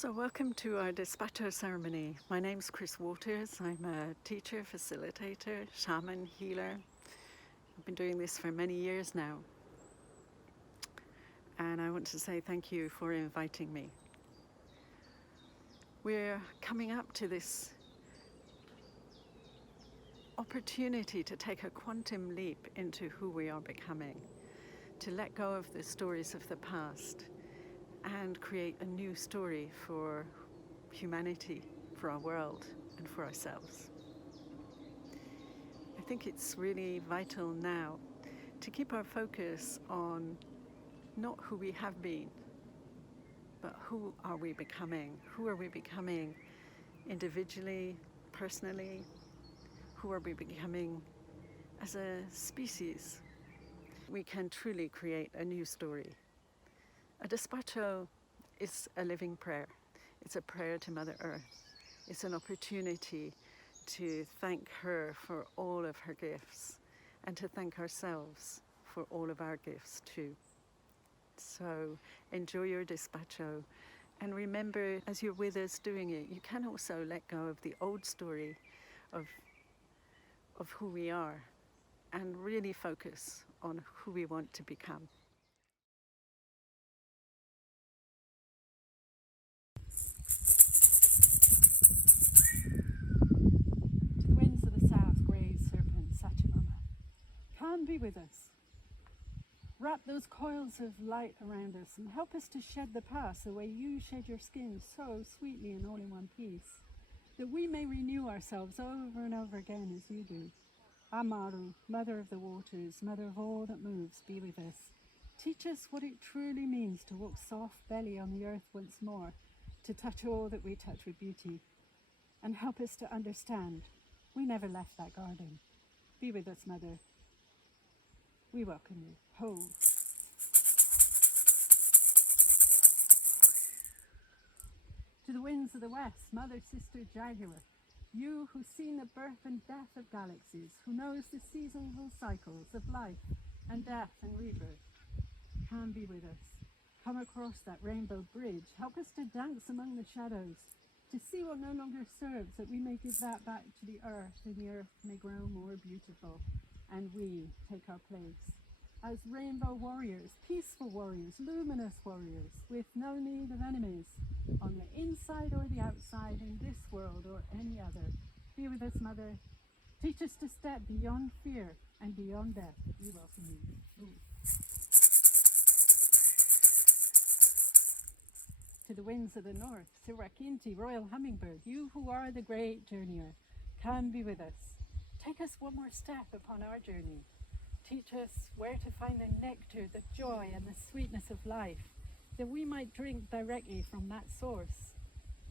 So welcome to our despacho ceremony. My name's Chris Waters. I'm a teacher, facilitator, shaman, healer. I've been doing this for many years now. And I want to say thank you for inviting me. We're coming up to this opportunity to take a quantum leap into who we are becoming, to let go of the stories of the past and create a new story for humanity, for our world, and for ourselves. I think it's really vital now to keep our focus on not who we have been, but who are we becoming? Who are we becoming individually, personally? Who are we becoming as a species? We can truly create a new story. A despacho is a living prayer. It's a prayer to Mother Earth. It's an opportunity to thank her for all of her gifts and to thank ourselves for all of our gifts too. So enjoy your despacho, and remember, as you're with us doing it, you can also let go of the old story of who we are and really focus on who we want to become. To the winds of the south, grey serpent, Sachamama, come be with us. Wrap those coils of light around us and help us to shed the past the way you shed your skin so sweetly and all in one piece, that we may renew ourselves over and over again as you do. Amaru, Mother of the waters, Mother of all that moves, be with us. Teach us what it truly means to walk soft belly on the earth once more, to touch all that we touch with beauty, and help us to understand we never left that garden. Be with us, Mother. We welcome you. Ho. To the winds of the west, Mother, Sister, Jaguar, you who's seen the birth and death of galaxies, who knows the seasonal cycles of life and death and rebirth, come be with us. Come across that rainbow bridge. Help us to dance among the shadows, to see what no longer serves, that we may give that back to the earth, and the earth may grow more beautiful, and we take our place as rainbow warriors, peaceful warriors, luminous warriors, with no need of enemies, on the inside or the outside, in this world or any other. Be with us, Mother. Teach us to step beyond fear and beyond death. We welcome you. Ooh. To the winds of the north, Sirakinti, Royal Hummingbird, you who are the great journeyer, come be with us. Take us one more step upon our journey. Teach us where to find the nectar, the joy and the sweetness of life, that we might drink directly from that source.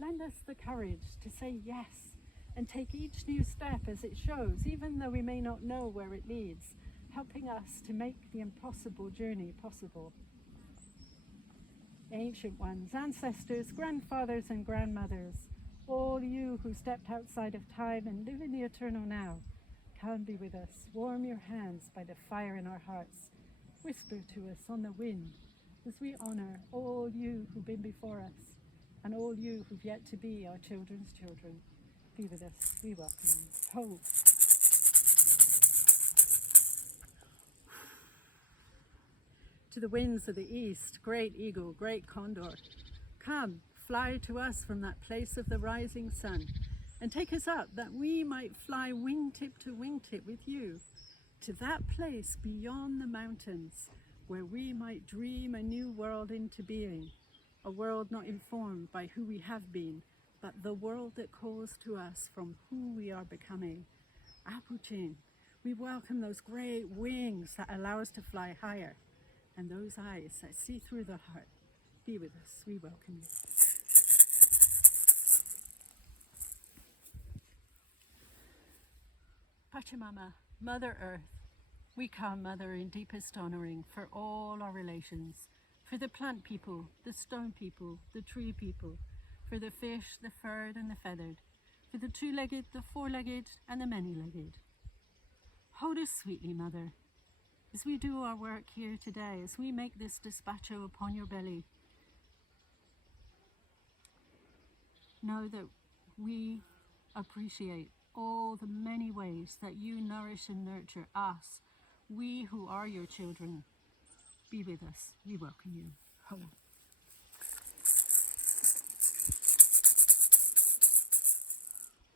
Lend us the courage to say yes and take each new step as it shows, even though we may not know where it leads, helping us to make the impossible journey possible. Ancient ones, ancestors, grandfathers and grandmothers, all you who stepped outside of time and live in the eternal now, come be with us. Warm your hands by the fire in our hearts. Whisper to us on the wind as we honor all you who've been before us and all you who've yet to be our children's children. Be with us. We welcome you. Ho. To the winds of the east, great eagle, great condor, come, fly to us from that place of the rising sun, and take us up that we might fly wingtip to wingtip with you, to that place beyond the mountains, where we might dream a new world into being, a world not informed by who we have been, but the world that calls to us from who we are becoming. Apuchin, we welcome those great wings that allow us to fly higher, and those eyes that see through the heart. Be with us. We welcome you. Pachamama, Mother Earth, we come, Mother, in deepest honouring for all our relations, for the plant people, the stone people, the tree people, for the fish, the furred and the feathered, for the two-legged, the four-legged and the many-legged. Hold us sweetly, Mother, as we do our work here today, as we make this despacho upon your belly. know that we appreciate all the many ways that you nourish and nurture us. We who are your children, be with us. We welcome you. Home.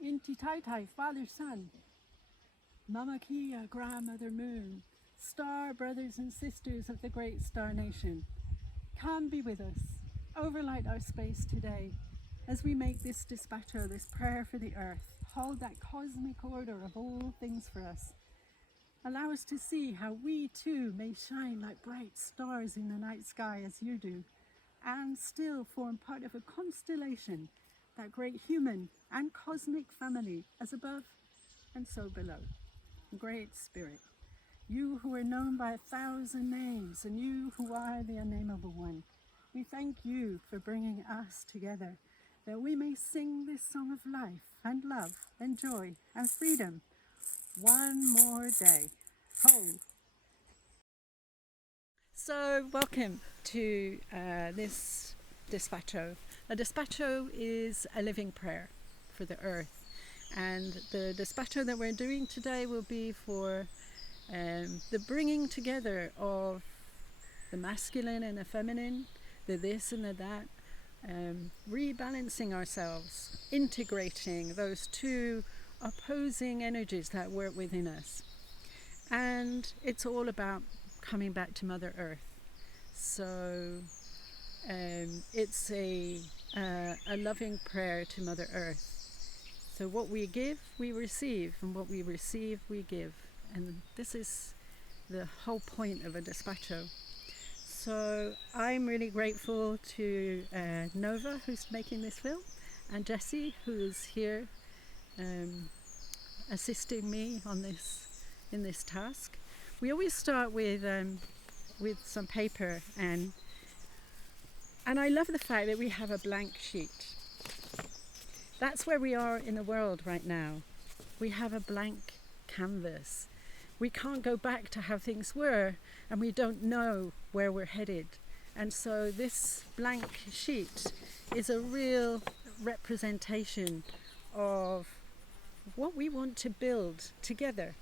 Inti Tai Tai, Father Sun, Mama Kia, Grandmother Moon, star brothers and sisters of the great star nation, come be with us. Overlight our space today as we make this despacho, this prayer for the earth. Hold that cosmic order of all things for us. Allow us to see how we too may shine like bright stars in the night sky as you do, and still form part of a constellation, that great human and cosmic family as above and so below. Great Spirit, you who are known by 1,000 names, and you who are the unnameable one, we thank you for bringing us together, that we may sing this song of life and love and joy and freedom one more day. Ho! So welcome to this despacho. A despacho is a living prayer for the earth, and the despacho that we're doing today will be for the bringing together of the masculine and the feminine, the this and the that, rebalancing ourselves, integrating those two opposing energies that work within us. And it's all about coming back to Mother Earth. So it's a loving prayer to Mother Earth. So what we give, we receive, and what we receive, we give. And this is the whole point of a despacho. So I'm really grateful to Nova, who's making this film, and Jessie, who's here assisting me on this in this task. We always start with some paper, and I love the fact that we have a blank sheet. That's where we are in the world right now. We have a blank canvas. We can't go back to how things were, and we don't know where we're headed. And so this blank sheet is a real representation of what we want to build together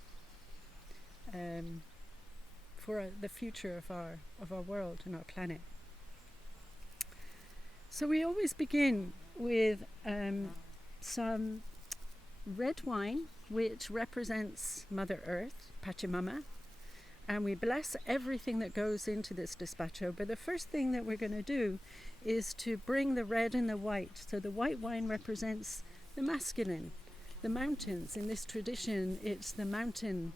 for the future of our world and our planet. So we always begin with some red wine, which represents Mother Earth, Pachamama, and we bless everything that goes into this despacho. But the first thing that we're going to do is to bring the red and the white. So the white wine represents the masculine, the mountains. In this tradition, it's the mountains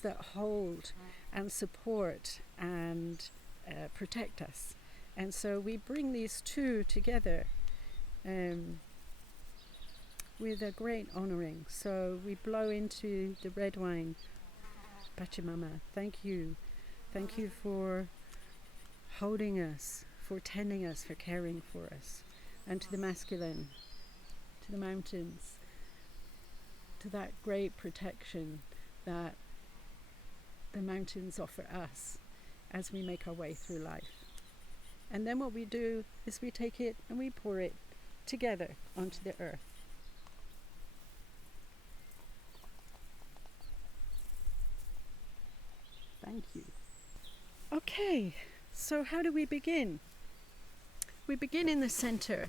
that hold and support and protect us. And so we bring these two together with a great honouring. So we blow into the red wine. Pachamama, thank you. Thank you for holding us, for tending us, for caring for us. And to the masculine, to the mountains, to that great protection that the mountains offer us as we make our way through life. And then what we do is we take it and we pour it together onto the earth. Thank you. Okay, so how do we begin? We begin in the center.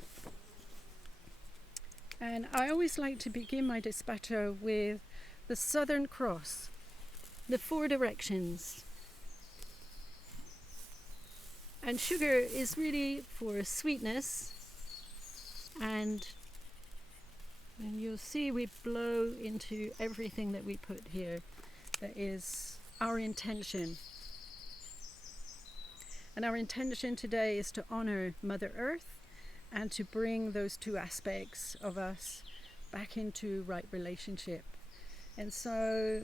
And I always like to begin my despacho with the Southern Cross, the 4 directions. And sugar is really for sweetness, and you'll see we blow into everything that we put here. That is our intention. And our intention today is to honor Mother Earth and to bring those two aspects of us back into right relationship. And so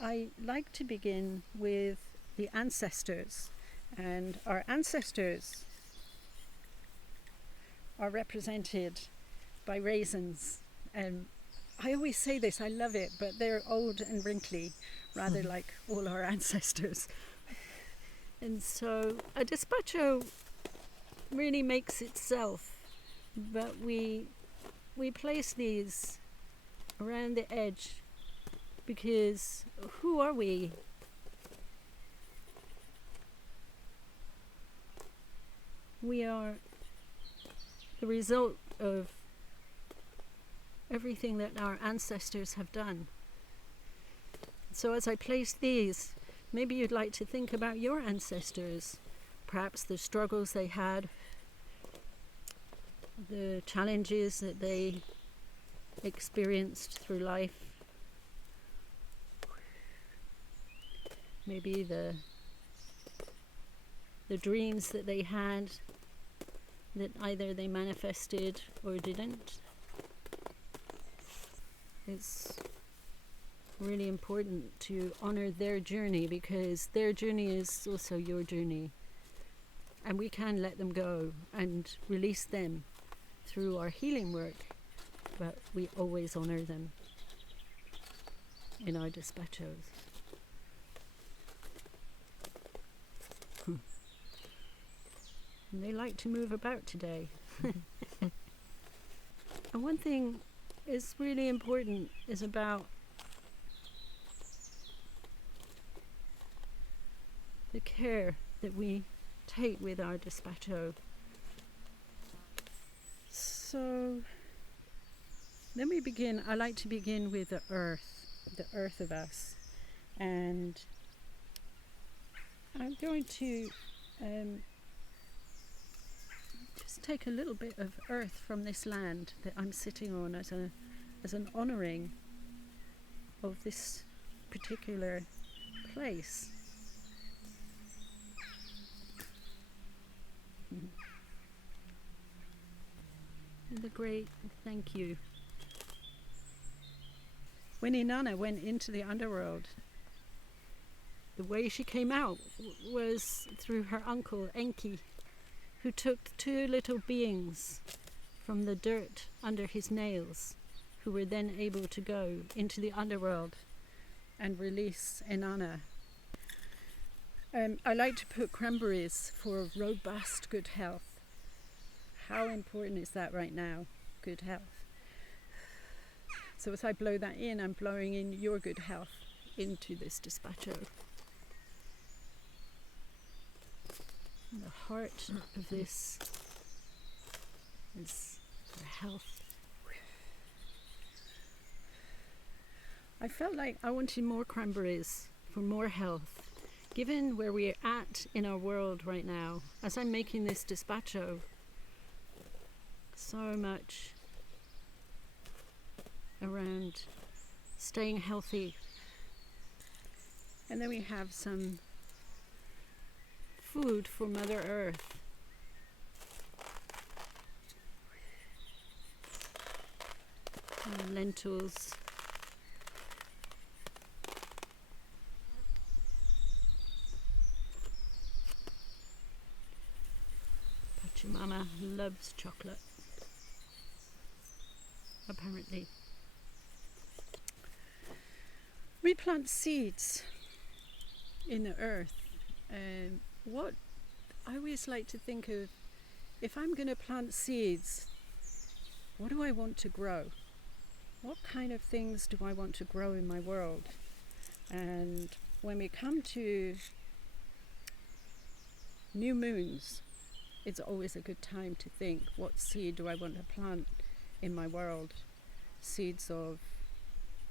I like to begin with the ancestors. And our ancestors are represented by raisins. And I always say this, I love it, but they're old and wrinkly, rather like all our ancestors. And so a despacho really makes itself, but we place these around the edge because who are we? We are the result of everything that our ancestors have done. So as I place these, maybe you'd like to think about your ancestors, perhaps the struggles they had, the challenges that they experienced through life, maybe the dreams that they had that either they manifested or didn't. It's really important to honor their journey because their journey is also your journey, and we can let them go and release them through our healing work, but we always honor them in our despachos. And they like to move about today. And one thing is really important is about the care that we take with our despacho. So then we begin. I like to begin with the earth of us, and I'm going to just take a little bit of earth from this land that I'm sitting on as an honouring of this particular place. The great thank you. When Inanna went into the underworld, the way she came out was through her uncle Enki, who took two little beings from the dirt under his nails, who were then able to go into the underworld and release Inanna. I like to put cranberries for robust good health. How important is that right now? Good health. So as I blow that in, I'm blowing in your good health into this despacho. The heart of this is the health. I felt like I wanted more cranberries for more health. Given where we're at in our world right now, as I'm making this despacho, so much around staying healthy. And then we have some food for Mother Earth. Lentils. Pachamama loves chocolate, apparently. We plant seeds in the earth. What I always like to think of, if I'm going to plant seeds, what do I want to grow? What kind of things do I want to grow in my world? And when we come to new moons, it's always a good time to think, what seed do I want to plant in my world? Seeds of,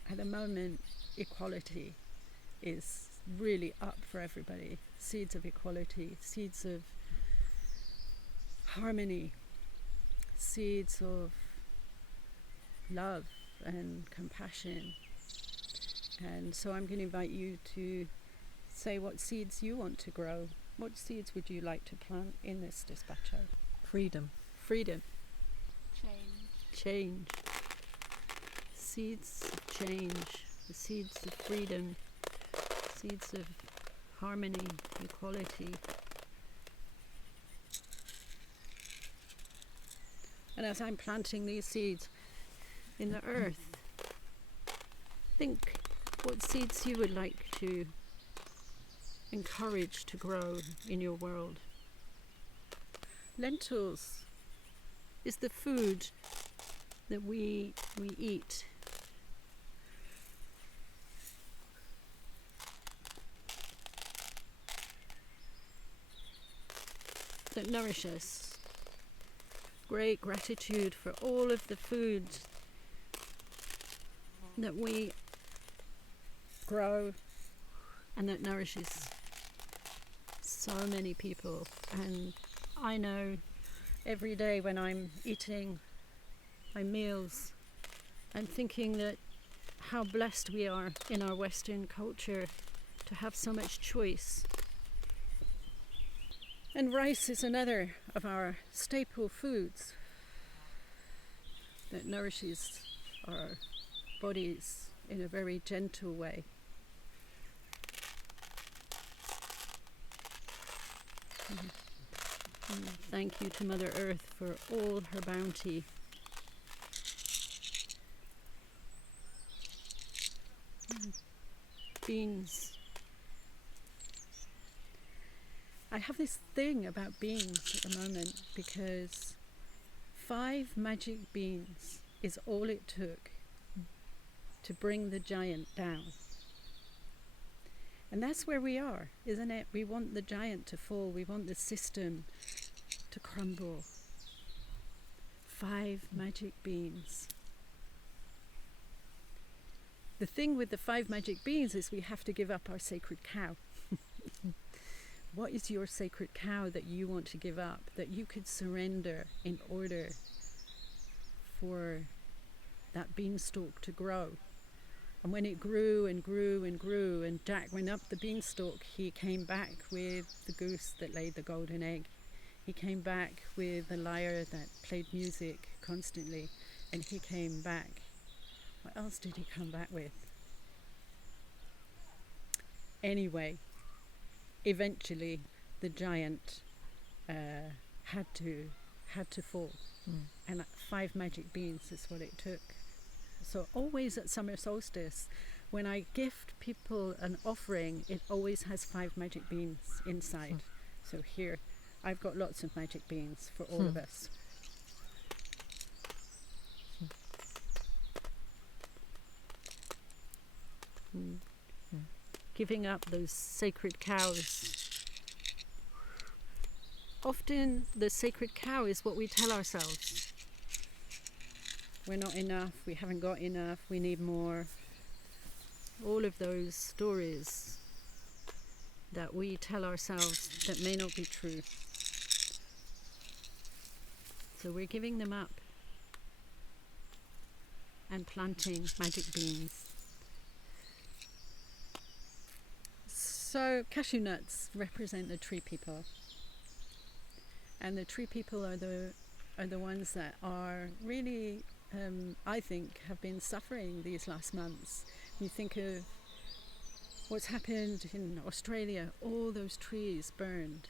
at the moment, equality is really up for everybody. Seeds of equality, seeds of harmony, seeds of love and compassion. And so I'm going to invite you to say what seeds you want to grow. What seeds would you like to plant in this despacho? Freedom. Freedom. Change. Change. Seeds of change. The seeds of freedom. Seeds of harmony, equality. And as I'm planting these seeds in the earth, think what seeds you would like to encourage to grow in your world. Lentils is the food that we eat. That nourish us. Great gratitude for all of the food that we grow and that nourishes so many people. And I know every day when I'm eating my meals, I'm thinking that how blessed we are in our Western culture to have so much choice. And rice is another of our staple foods that nourishes our bodies in a very gentle way. And thank you to Mother Earth for all her bounty. Beans. I have this thing about beans at the moment because 5 magic beans is all it took to bring the giant down. And that's where we are, isn't it? We want the giant to fall. We want the system to crumble. 5 magic beans. The thing with the 5 magic beans is we have to give up our sacred cow. What is your sacred cow that you want to give up, that you could surrender in order for that beanstalk to grow? And when it grew and grew and grew, and Jack went up the beanstalk, he came back with the goose that laid the golden egg. He came back with the lyre that played music constantly, and he came back. What else did he come back with? Anyway, eventually the giant had to fall. And 5 magic beans is what it took. So always at summer solstice, when I gift people an offering, it always has 5 magic beans inside. So here, I've got lots of magic beans for all of us. Giving up those sacred cows. Often the sacred cow is what we tell ourselves. We're not enough, we haven't got enough, we need more. All of those stories that we tell ourselves that may not be true. So we're giving them up and planting magic beans. So cashew nuts represent the tree people. And the tree people are the ones that are really, I think, have been suffering these last months. You think of what's happened in Australia, all those trees burned.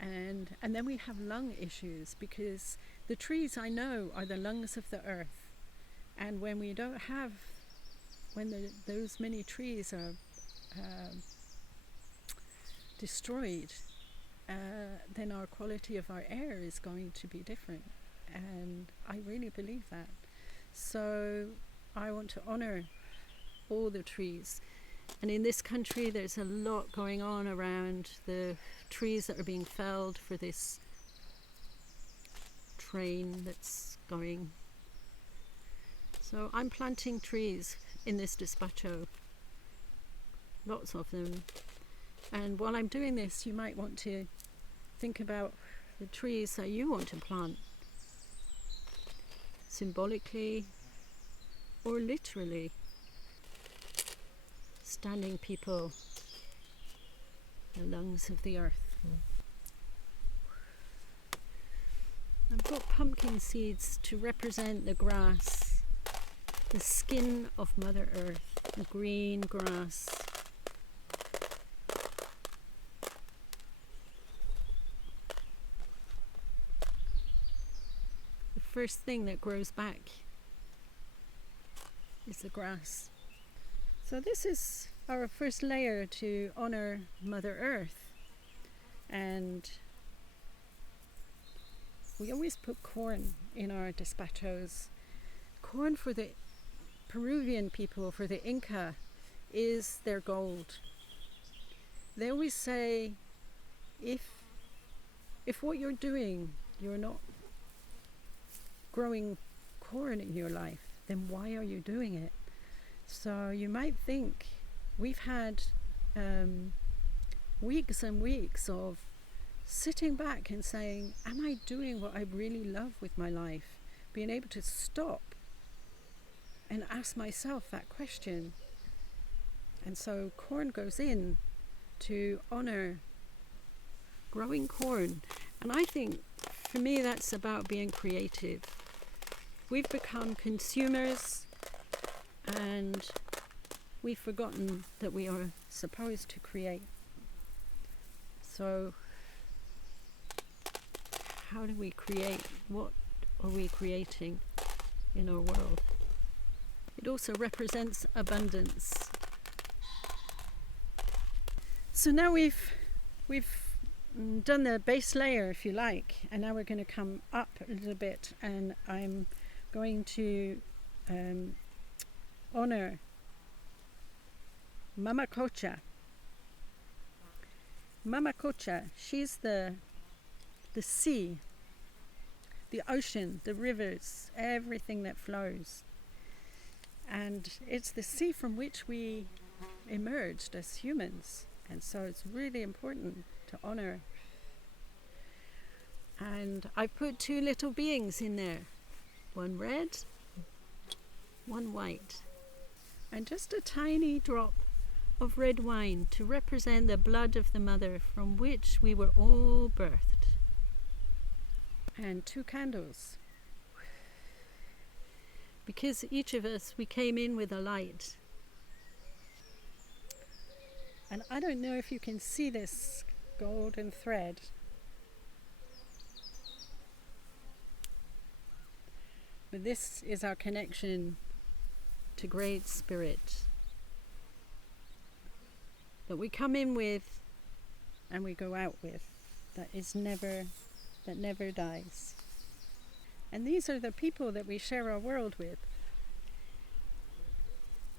And then we have lung issues because the trees, I know, are the lungs of the earth. And when we don't have, those many trees are destroyed, then our quality of our air is going to be different. And I really believe that. So I want to honor all the trees. And in this country, there's a lot going on around the trees that are being felled for this train that's going. So I'm planting trees in this despacho, lots of them. And while I'm doing this, you might want to think about the trees that you want to plant, symbolically or literally. Standing people, the lungs of the earth. I've got pumpkin seeds to represent the grass, the skin of Mother Earth, the green grass. The first thing that grows back is the grass. So this is our first layer to honor Mother Earth and We always put corn in our despachos. Corn for the Peruvian people, for the Inca, is their gold. They always say, if what you're doing, you're not growing corn in your life, then why are you doing it? So you might think we've had weeks and weeks of sitting back and saying, am I doing what I really love with my life? Being able to stop and ask myself that question. And so corn goes in to honor growing corn. And I think for me that's about being creative. We've become consumers and we've forgotten that we are supposed to create. So how do we create? What are we creating in our world? It also represents abundance. So now we've done the base layer, if you like, and now we're going to come up a little bit, and I'm going to honor Mama Kocha. Mama Kocha, she's the sea, the ocean, the rivers, everything that flows. And it's the sea from which we emerged as humans. And so it's really important to honor. And I've put two little beings in there. One red, one white. And just a tiny drop of red wine to represent the blood of the mother from which we were all birthed. And two candles. Because each of us, we came in with a light. And I don't know if you can see this golden thread. But this is our connection to Great Spirit. That we come in with and we go out with. That never dies. And these are the people that we share our world with.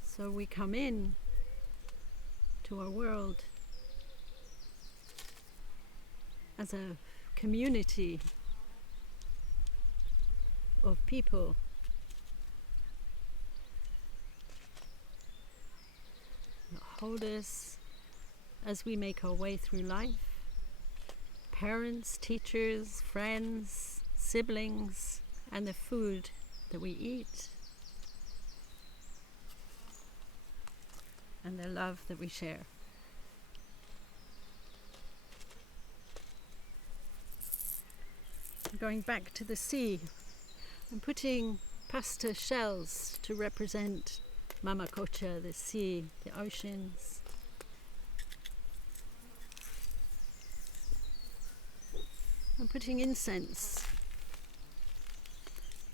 So we come in to our world as a community of people. That hold us as we make our way through life. Parents, teachers, friends, siblings, and the food that we eat, and the love that we share. Going back to the sea, I'm putting pasta shells to represent Mama Kocha, the sea, the oceans. I'm putting incense.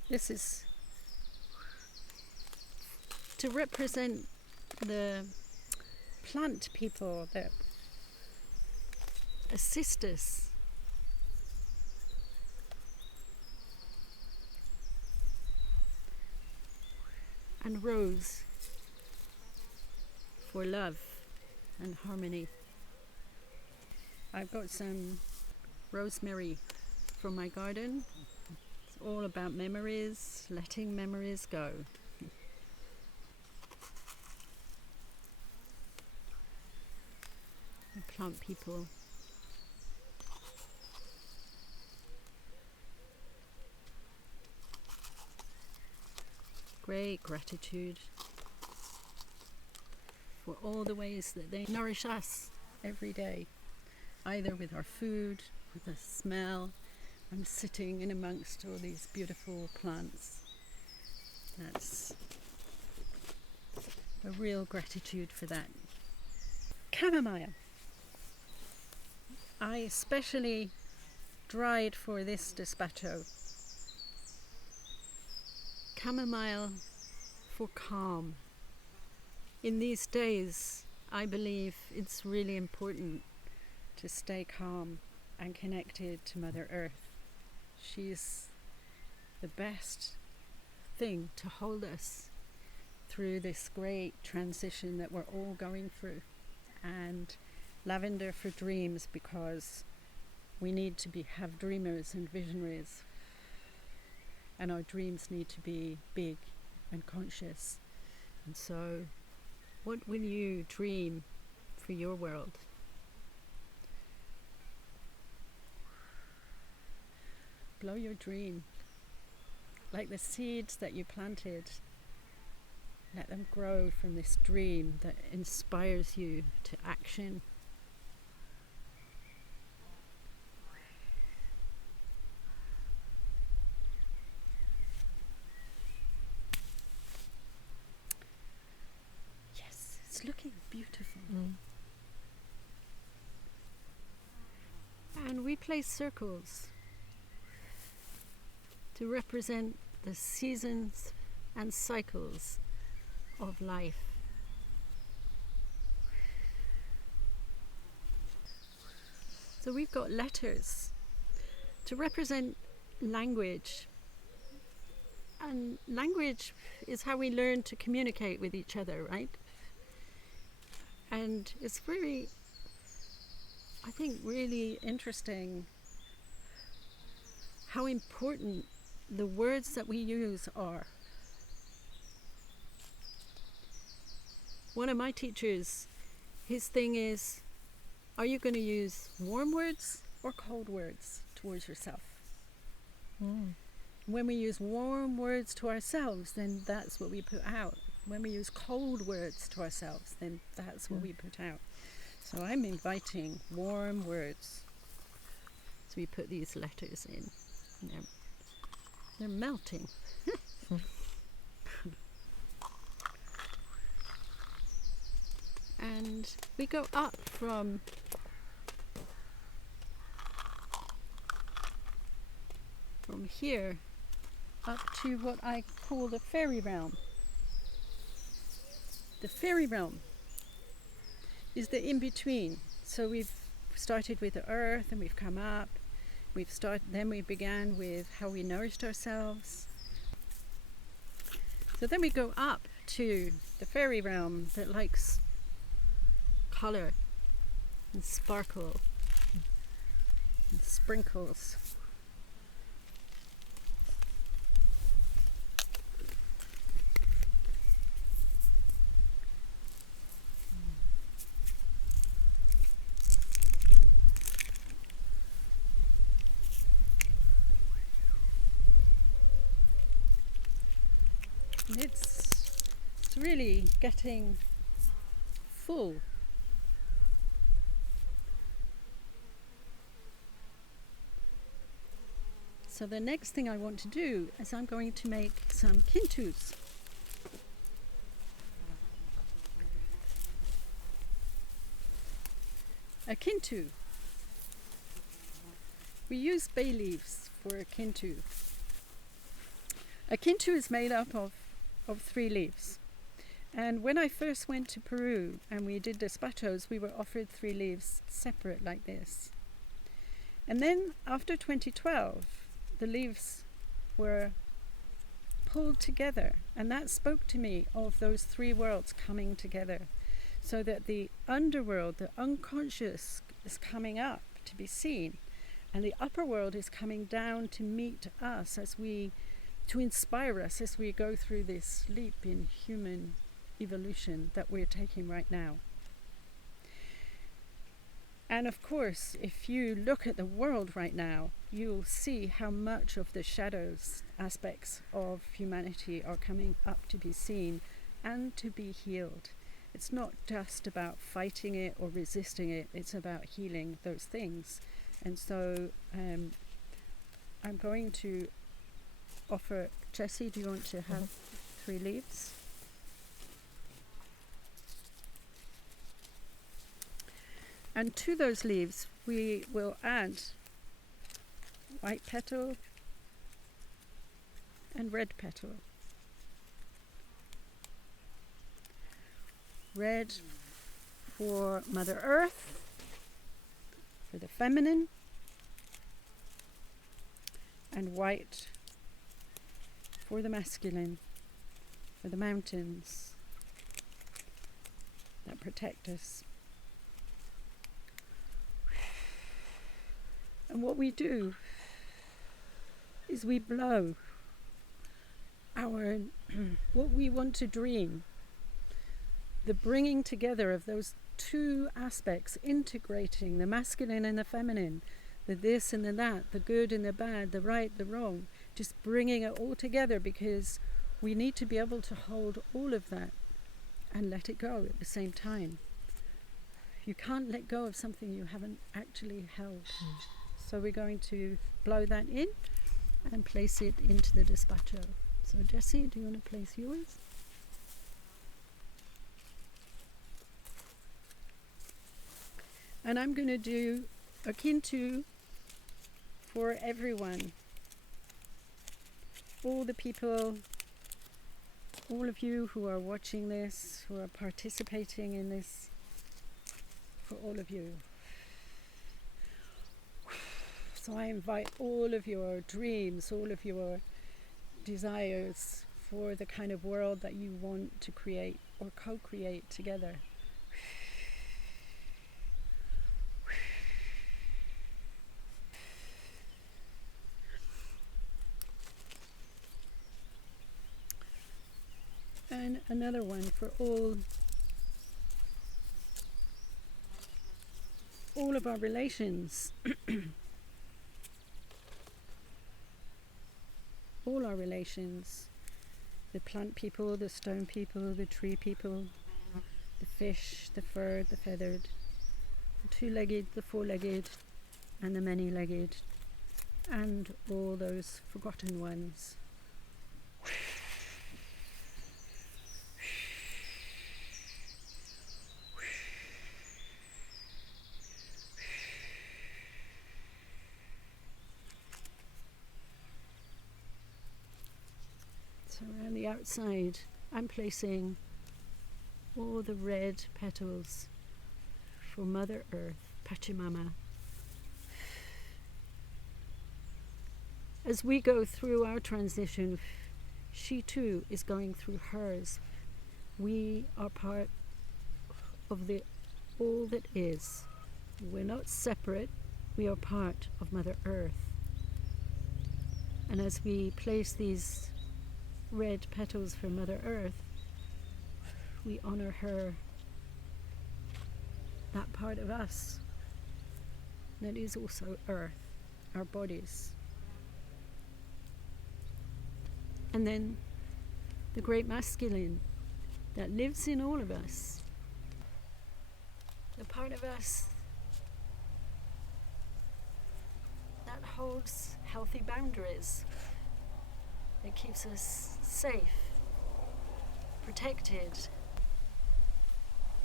This is to represent the plant people that assist us. And rose for love and harmony. I've got some rosemary from my garden. It's all about memories, letting memories go. And plant people. Great gratitude for all the ways that they nourish us every day, either with our food, with the smell. I'm sitting in amongst all these beautiful plants. That's a real gratitude for that. Chamomile. I especially dried for this despacho. Chamomile for calm. In these days, I believe it's really important to stay calm and connected to Mother Earth. She's the best thing to hold us through this great transition that we're all going through. And lavender for dreams, because we need to have dreamers and visionaries, and our dreams need to be big and conscious. And so, what will you dream for your world? Blow your dream, like the seeds that you planted. Let them grow from this dream that inspires you to action. Yes, it's looking beautiful. And we place circles to represent the seasons and cycles of life. So we've got letters to represent language. And language is how we learn to communicate with each other, right? And it's very, I think, really interesting how important the words that we use are. One of my teachers, his thing is, are you going to use warm words or cold words towards yourself? When we use warm words to ourselves, then that's what we put out. When we use cold words to ourselves, then that's what we put out. So I'm inviting warm words. So we put these letters in. And they're melting. And we go up from here up to what I call the fairy realm. The fairy realm is the in-between. So we've started with the earth and we've come up. Then we began with how we nourished ourselves. So then we go up to the fairy realm that likes color and sparkle and sprinkles. It's really getting full. So the next thing I want to do is I'm going to make some Kintus. A Kintu. We use bay leaves for a Kintu. A Kintu is made up of 3 leaves. And when I first went to Peru and we did despachos, we were offered 3 leaves separate like this. And then after 2012, the leaves were pulled together, and that spoke to me of those 3 worlds coming together, so that the underworld, the unconscious, is coming up to be seen, and the upper world is coming down to meet us to inspire us as we go through this leap in human evolution that we're taking right now. And of course, if you look at the world right now, you'll see how much of the shadows aspects of humanity are coming up to be seen and to be healed. It's not just about fighting it or resisting it, it's about healing those things. And so I'm going to offer, Jessie, do you want to have 3 leaves? And to those leaves we will add white petal and red petal. Red for Mother Earth, for the feminine, and white for the masculine, for the mountains that protect us. And what we do is we blow our what we want to dream, the bringing together of those two aspects, integrating the masculine and the feminine, the this and the that, the good and the bad, the right, the wrong, just bringing it all together, because we need to be able to hold all of that and let it go at the same time. You can't let go of something you haven't actually held. So we're going to blow that in and place it into the despacho. So Jessie, do you want to place yours? And I'm going to do a Kintu for everyone. All the people, all of you who are watching this, who are participating in this, for all of you. So I invite all of your dreams, all of your desires for the kind of world that you want to create or co-create together. And another one for all of our relations. All our relations, the plant people, the stone people, the tree people, the fish, the fur, the feathered, the two-legged, the four-legged, and the many-legged, and all those forgotten ones. So around the outside, I'm placing all the red petals for Mother Earth, Pachamama. As we go through our transition, she too is going through hers. We are part of the all that is. We're not separate, we are part of Mother Earth. And as we place these red petals for Mother Earth, we honor her, that part of us that is also Earth, our bodies. And then the great masculine that lives in all of us, the part of us that holds healthy boundaries, that keeps us safe, protected.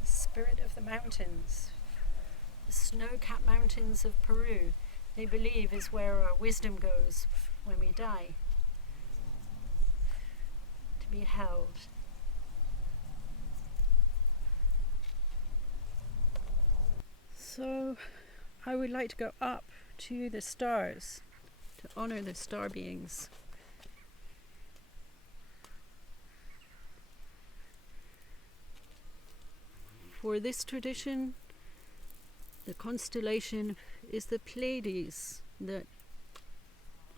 The spirit of the mountains, the snow-capped mountains of Peru, they believe is where our wisdom goes when we die, to be held. So I would like to go up to the stars to honor the star beings. For this tradition, the constellation is the Pleiades that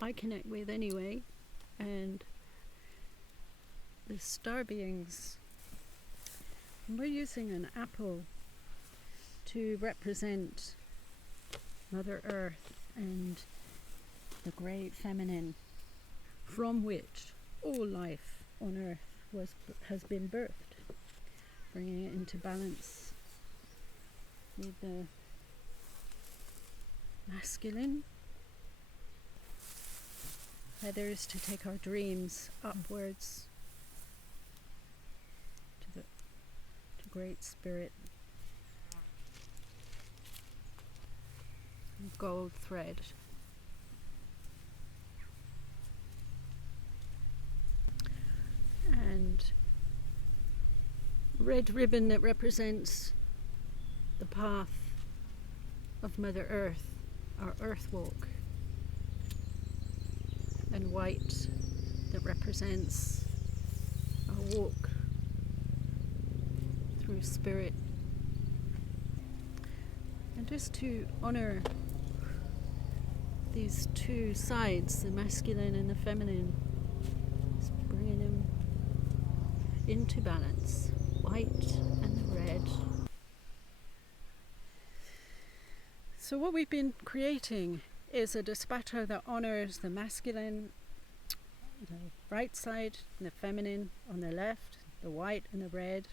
I connect with anyway, and the star beings. And we're using an apple to represent Mother Earth and the great feminine, from which all life on Earth has been birthed, bringing it into balance with the masculine, feathers to take our dreams upwards to Great Spirit, and gold thread. And red ribbon that represents the path of Mother Earth, our Earth walk. and white that represents our walk through spirit. And just to honor these two sides, the masculine and the feminine, just bringing them into balance, white and the red. So what we've been creating is a despacho that honors the masculine, the right side, and the feminine on the left, the white and the red.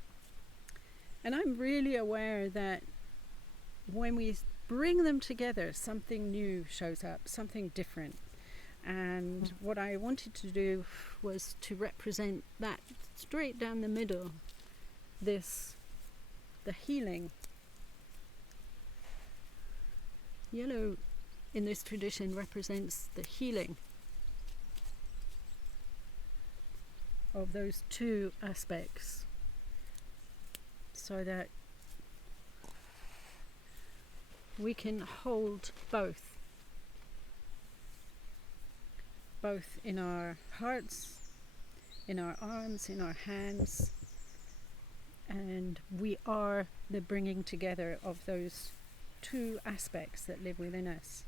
And I'm really aware that when we bring them together, something new shows up, something different. And what I wanted to do was to represent that straight down the middle, the healing. Yellow in this tradition represents the healing of those two aspects, so that we can hold both in our hearts, in our arms, in our hands, and we are the bringing together of those two aspects that live within us.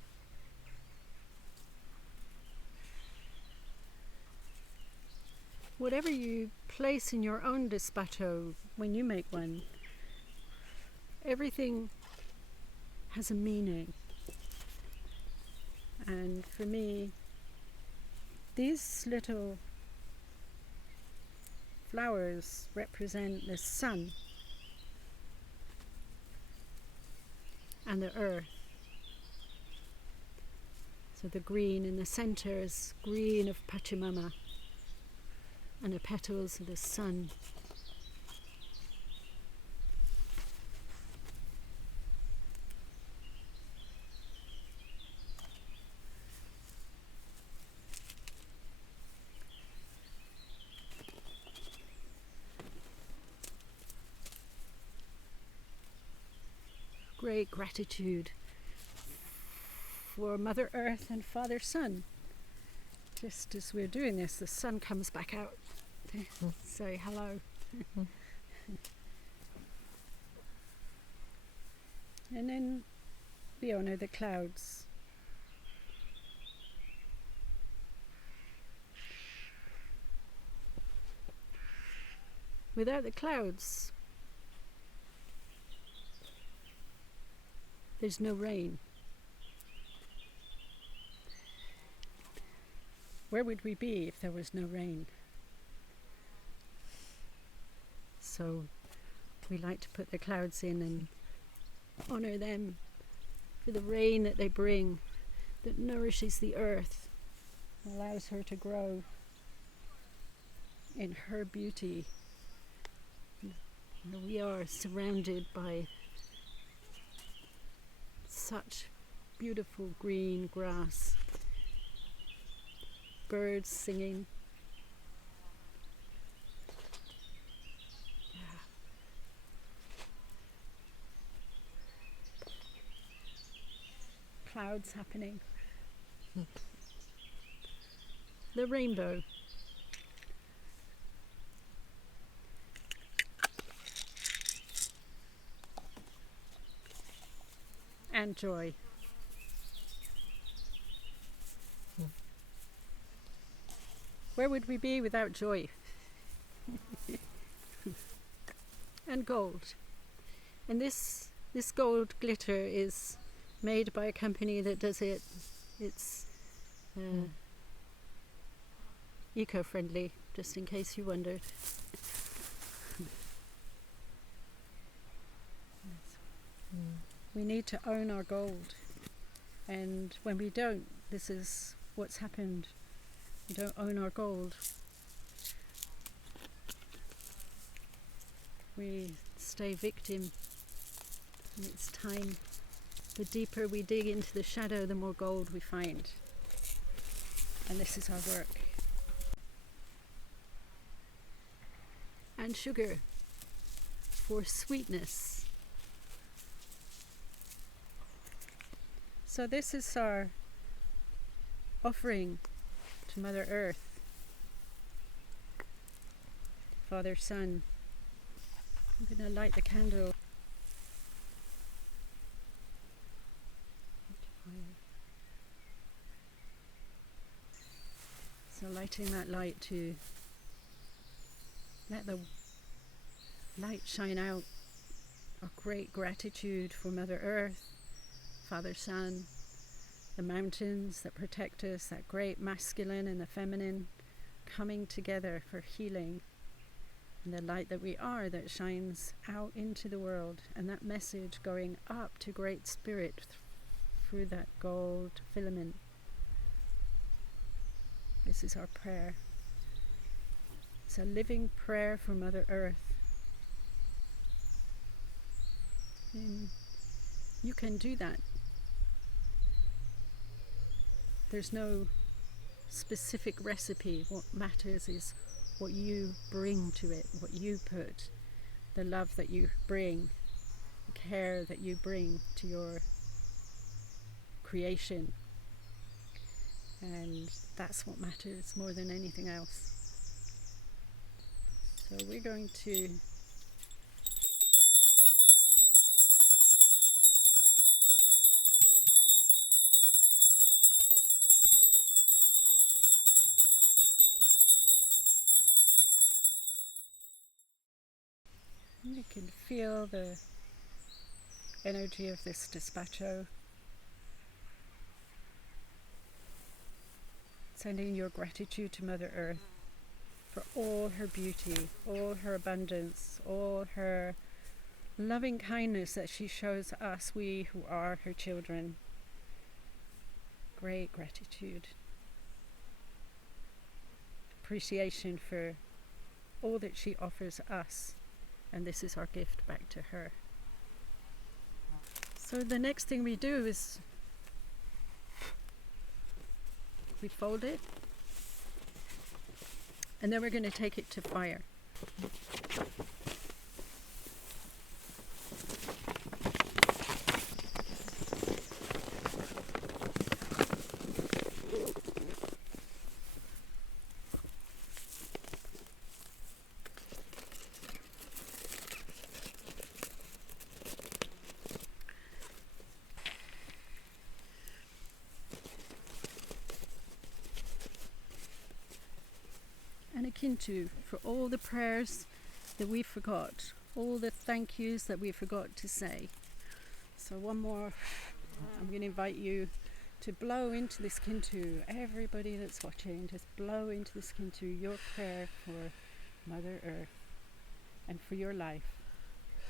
Whatever you place in your own despacho when you make one, everything has a meaning. And for me, these little flowers represent the sun and the earth. So the green in the center is green of Pachamama, and the petals of the sun. Great gratitude for Mother Earth and Father Sun. Just as we're doing this, the sun comes back out to say hello. And then we honor the clouds. Without the clouds, there's no rain. Where would we be if there was no rain? So we like to put the clouds in and honor them for the rain that they bring, that nourishes the earth, allows her to grow in her beauty. We are surrounded by such beautiful green grass, birds singing. Clouds happening. The rainbow. And joy. Where would we be without joy? And gold. And this gold glitter is made by a company that does it. It's eco-friendly, just in case you wondered. We need to own our gold, and when we don't, this is what's happened. We don't own our gold. We stay victim, and it's time. The deeper we dig into the shadow, the more gold we find. And this is our work. And sugar for sweetness. So this is our offering to Mother Earth, Father, Son. I'm going to light the candle. So lighting that light to let the light shine out our great gratitude for Mother Earth, Father, Son, the mountains that protect us, that great masculine and the feminine coming together for healing, and the light that we are that shines out into the world, and that message going up to Great Spirit through that gold filament. This is our prayer. It's a living prayer for Mother Earth. And you can do that. There's no specific recipe. What matters is what you bring to it, what you put, the love that you bring, the care that you bring to your creation. And that's what matters more than anything else. So we're going to you can feel the energy of this despacho, sending your gratitude to Mother Earth for all her beauty, all her abundance, all her loving kindness that she shows us, we who are her children. Great gratitude, appreciation for all that she offers us, and this is our gift back to her. So the next thing we do is we fold it, and then we're going to take it to fire. And a Kintu for all the prayers that we forgot, all the thank yous that we forgot to say. So one more, I'm going to invite you to blow into this Kintu. Everybody that's watching, just blow into this Kintu your prayer for Mother Earth and for your life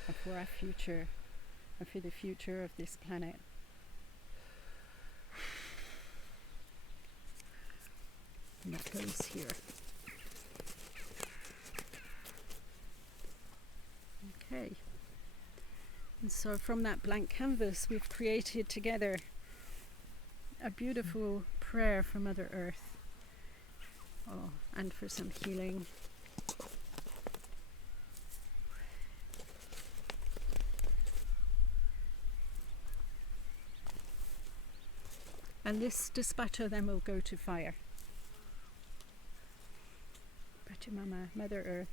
and for our future and for the future of this planet. And that goes here. Okay, and so from that blank canvas we've created together a beautiful prayer for Mother Earth, and for some healing. And this despacho then will go to fire. Pachamama, Mother Earth,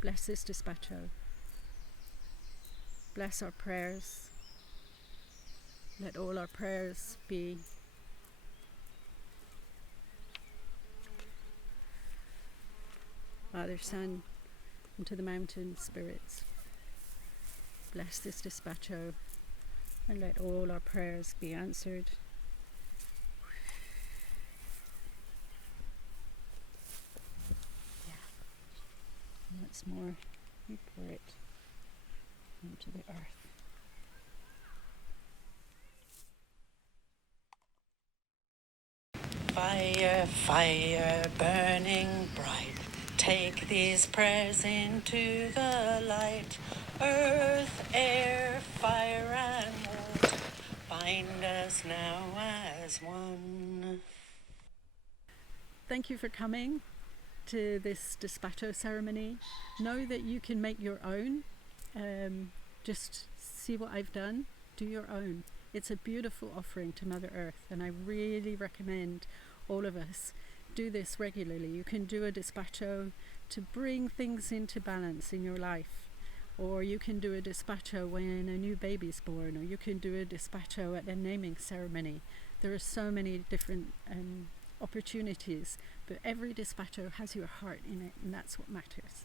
bless this despacho. Bless our prayers. Let all our prayers be Father, Son, and to the mountain spirits. Bless this despacho and let all our prayers be answered. Yeah. Once more, we pour it into the earth. Fire, fire, burning bright, take these prayers into the light. Earth, air, fire and water, bind us now as one. Thank you for coming to this despacho ceremony. Know that you can make your own. Just see what I've done, do your own. It's a beautiful offering to Mother Earth, and I really recommend all of us do this regularly. You can do a despacho to bring things into balance in your life, or you can do a despacho when a new baby's born, or you can do a despacho at a naming ceremony. There are so many different opportunities, but every despacho has your heart in it, and that's what matters.